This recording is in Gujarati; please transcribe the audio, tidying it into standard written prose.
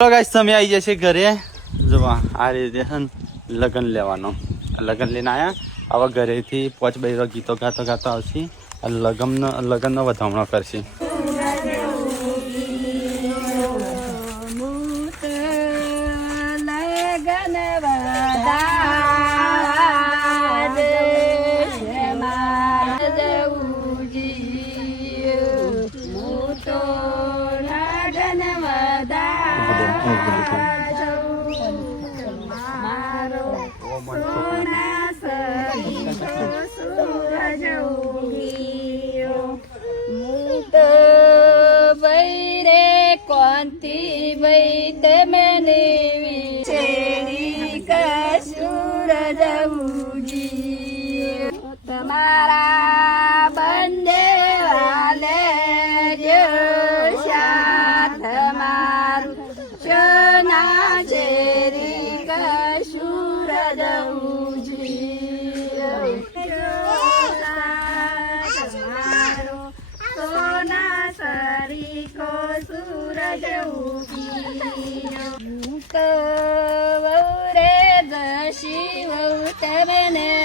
તો ગાઈસ તમે આવી જશે ઘરે જોવા આ રીતે લગન લેવાનો લગન લઈને આયા હવે ઘરેથી 5 બૈરો ગીતો ગાતો ગાતો આવશે લગનનો વધામણો કરશે તમારા બંને વાલે સાથ મારું સોના ચેરી કસુર દઉજી સોના સરી કો સૂરજ ઉગી રે દશી તમને